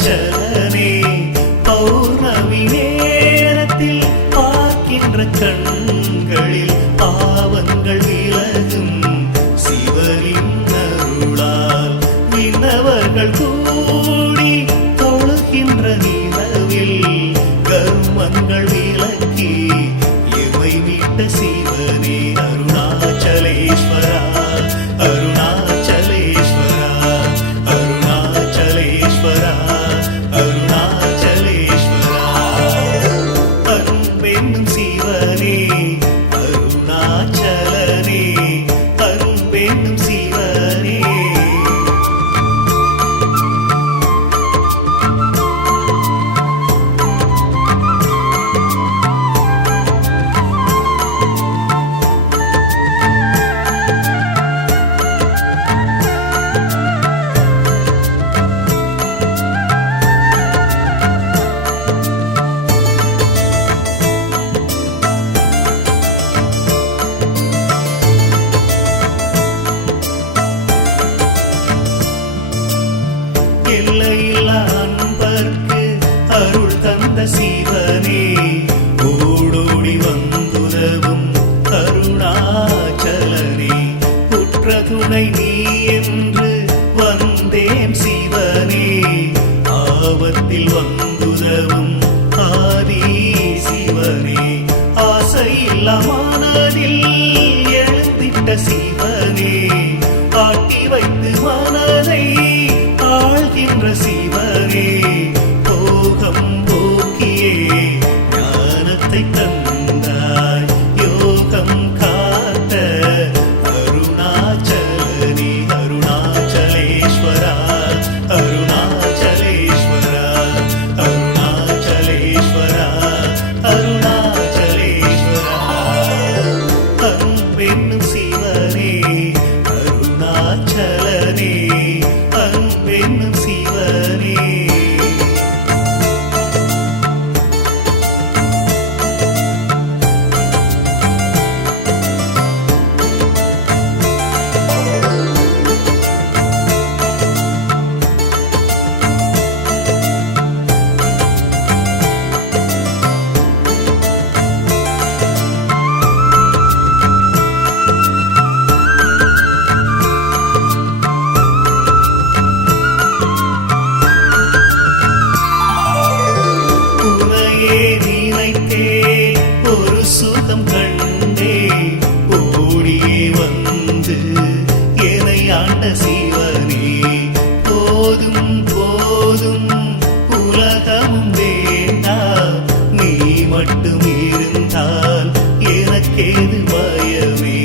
அருணாச்சலனே பௌர்ணமி நேரத்தில் பார்க்கின்ற கண்களில் பாவங்கள் விலகும் சிவனின் அருளால் விண்ணவர்கள் கூடி தொழுகின்ற நிலவில் கர்மங்கள் விலக்கி எமை மீட்ட சிவனே அருணாச்சலேஸ்வரா அருணாச்சலேஸ்வரா அருணாச்சலேஸ்வரா அருணாச்சலேஸ்வரா அன்பென்னும் சிவனே அருணாச்சலனே அன்பென்னும் சிவனே எல்லையில்லா அன்பர்க்கு அருள் தந்த சிவனே ஓடோடி வந்துதவும் அருணாச்சலனே உற்ற துணை நீ என்று வந்தேன் சிவனே ஆபத்தில் வந்துதவும் ஆதி சிவனே ஆசையில்லா மனதில் எழுந்திட்ட சிவனே ஆட்டி வைத்து மனதை ஆழ்கின்ற சிவனே போகம் போக்கியே ஞானத்தை தந்தாய் யோகம் காத்த அருணாச்சலனே அருணாச்சலேஸ்வரா அருணாச்சலேஸ்வரா அருணாச்சலேஸ்வரா அருணாச்சலேஸ்வரா அன்பென்னும் சிவனே அருணாச்சலனே அன்பென்னும் சிவனே உனையே நினைத்தே ஒரு சுகம் கண்டே ஓடியே வந்து என்னை ஆண்ட சிவனே போதும் போதும் உலகமும் வேண்டாம் நீ மட்டும் இருந்தால் எனக்கேது பயமே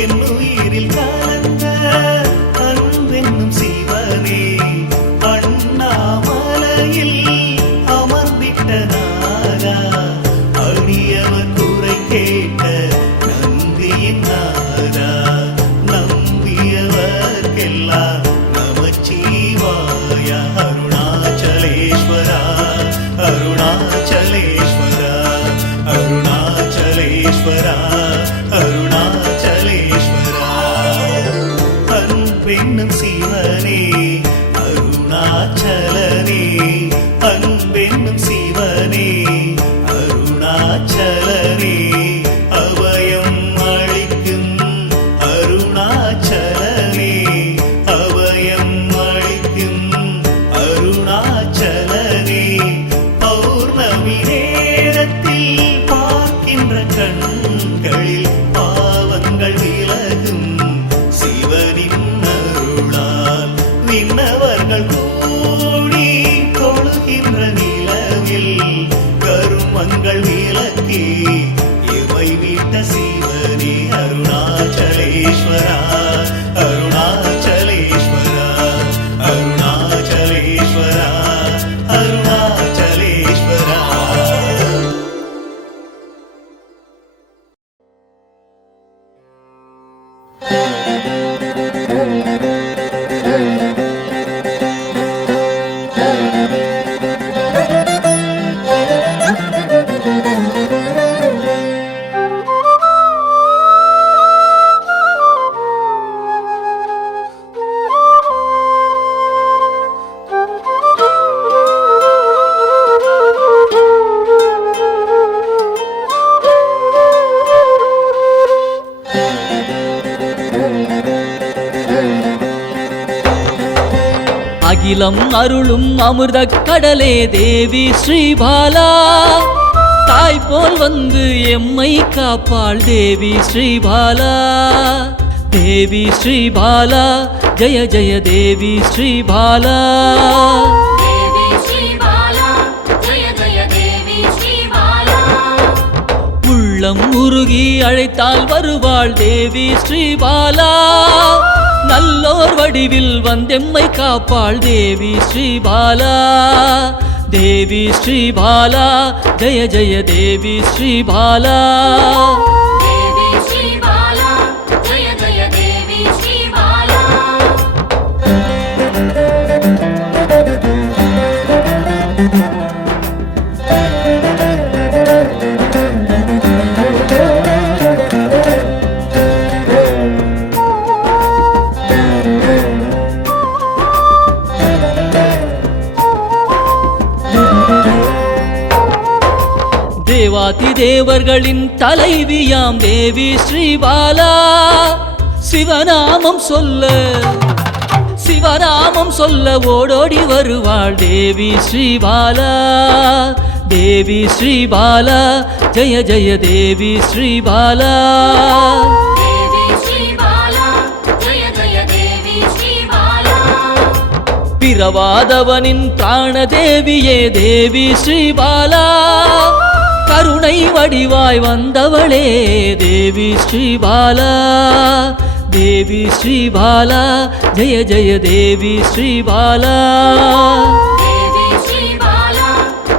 என் உயிரில் கலந்த அன்பென்னும் சிவனே அண்ணாமலையில் அமர்ந்திட்ட நாதா அடியவர் குறை கேட்ட நந்தியின் நாதா நம்பியவர்க்கெல்லாம் நமச்சிவாய அருணாச்சலேஸ்வரா அருணாச்சலேஸ்வரா அருணாச்சலேஸ்வரா அருணாச்சலேஸ்வரா அன்பென்னும் சிவனே அருணாச்சலனே அன்பென்னும் சிவனே அருணாச்சலனே அபயம் அளிக்கும் அருணாச்சலனே அபயம் அளிக்கும் அருணாச்சலனே பௌர்ணமி நேரத்தில் பார்க்கின்ற கண்களில் பாவங்கள் விலகும் சிவனின் அருளால் விண்ணவர்கள் கூடி தொழுகின்ற நிலவில் கருமங்கள் விலக்கி இவை விட்ட சிவனே அருணாச்சலேஸ்வரா அருணாச்சலேஸ்வரா அருணாச்சலேஸ்வரா அருணாச்சலேஸ்வரா அகிலம் அருளும் அமிர்த கடலே தேவி ஸ்ரீபாலா தாய் போல் வந்து எம்மை காப்பாள் தேவி ஸ்ரீபாலா தேவி ஸ்ரீபாலா ஜெய ஜெய தேவி ஸ்ரீபாலா தேவி ஸ்ரீபாலா ஜெய ஜெய தேவி ஸ்ரீபாலா உள்ளம் உருகி அழைத்தால் வருவாள் தேவி ஸ்ரீபாலா நல்லோர் வடிவில் வந்தெம்மை காப்பாள் தேவி ஸ்ரீபாலா தேவி ஸ்ரீபாலா ஜெய ஜெய தேவி ஸ்ரீபாலா தேவி ஸ்ரீபாலா ஜெய ஜெய தேவி ஸ்ரீபாலா தேவாதி தேவர்களின் தலைவியாம் தேவி ஸ்ரீபாலா சிவநாமம் சொல்ல ஓடோடி வருவாள் தேவி ஸ்ரீபாலா தேவி ஸ்ரீபாலா ஜெய ஜெய தேவி ஸ்ரீபாலா தேவி ஸ்ரீபாலா ஜெய ஜெய தேவி ஸ்ரீபாலா பிறவாதவனின் பிராணதேவியே தேவி ஸ்ரீபாலா கருணை வடிவாய் வந்தவளே தேவி ஸ்ரீபாலா தேவி ஸ்ரீபாலா ஜெய ஜெய தேவி ஸ்ரீபாலா தேவி ஸ்ரீபாலா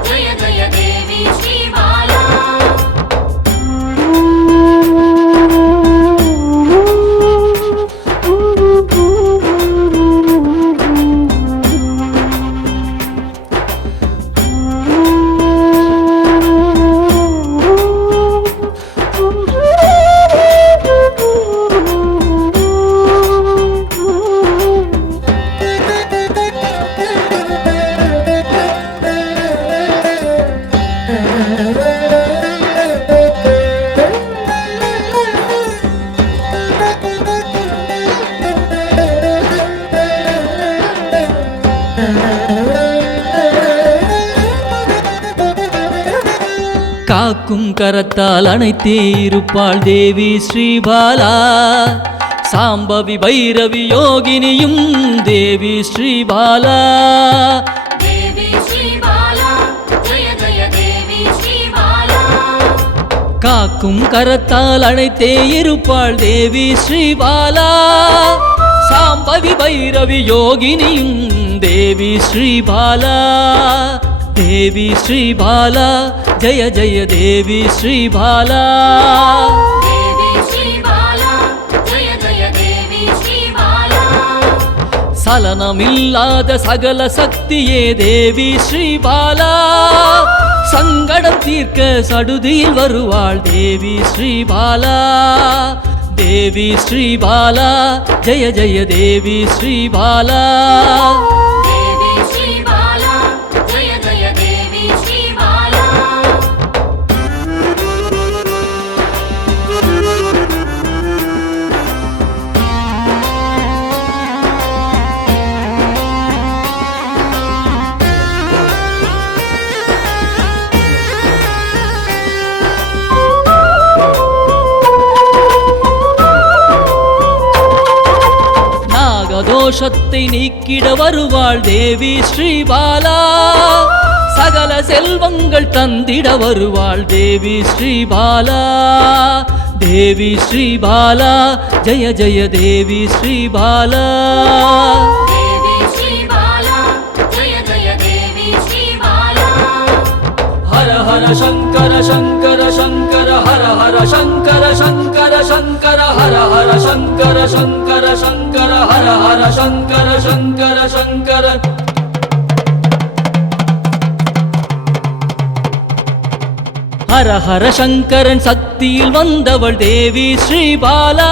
ஜெய ஜெய தேவி ஸ்ரீபாலா காக்கும் கரத்தால் அணைத்தே இருப்பாள் தேவி ஸ்ரீபாலா சாம்பவி பைரவி யோகினியும் தேவி ஸ்ரீபாலா தேவி ஸ்ரீபாலா ஜெய ஜெய தேவி ஸ்ரீபாலா காக்கும் கரத்தால் அணைத்தே இருப்பாள் தேவி ஸ்ரீபாலா சாம்பவி பைரவி யோகினியும் தேவி ஸ்ரீபாலா தேவி ஸ்ரீபாலா ஜெய ஜெய தேவி ஸ்ரீபாலா தேவி ஸ்ரீபாலா ஜெய ஜெய தேவி ஸ்ரீபாலா சலனமில்லாத சகல சக்தியே தேவி ஸ்ரீபாலா சங்கடம் தீர்க்க சடுதியில் வருவாள் தேவி ஸ்ரீபாலா தேவி ஸ்ரீபாலா ஜெய ஜெய தேவி ஸ்ரீபாலா தேவி ஸ்ரீபாலா ஜெய ஜெய தேவி ஸ்ரீபாலா நாகதோஷத்தை நீக்கிட வருவாள் தேவி ஸ்ரீபாலா சகல செல்வங்கள் தந்திட வருவாள் தேவி ஸ்ரீபாலா தேவி ஸ்ரீபாலா ஜெய ஜெய தேவி ஸ்ரீபாலா தேவி ஸ்ரீபாலா ஜெய ஜெய தேவி ஸ்ரீபாலா ஹர ஹர சங்கர சங்கர சங்கர ஹர ஹர சங்கர சங்கர சங்கர ஹர ஹர சங்கர சங்கர சங்கர ஹர ஹர சங்கர சங்கர சங்கர ஹர ஹர சங்கரன் சக்தியில் வந்தவள் தேவி ஸ்ரீபாலா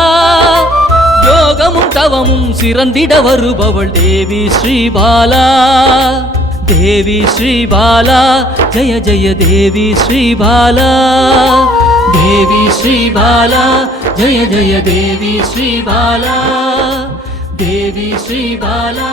யோகமும் தவமும் சிறந்திட வருபவள் தேவி ஸ்ரீபாலா தேவி ஸ்ரீபாலா ஜெய ஜெய தேவி ஸ்ரீபாலா தேவி ஸ்ரீபாலா ஜெய ஜெய தேவி ஸ்ரீபாலா தேவி ஸ்ரீபாலா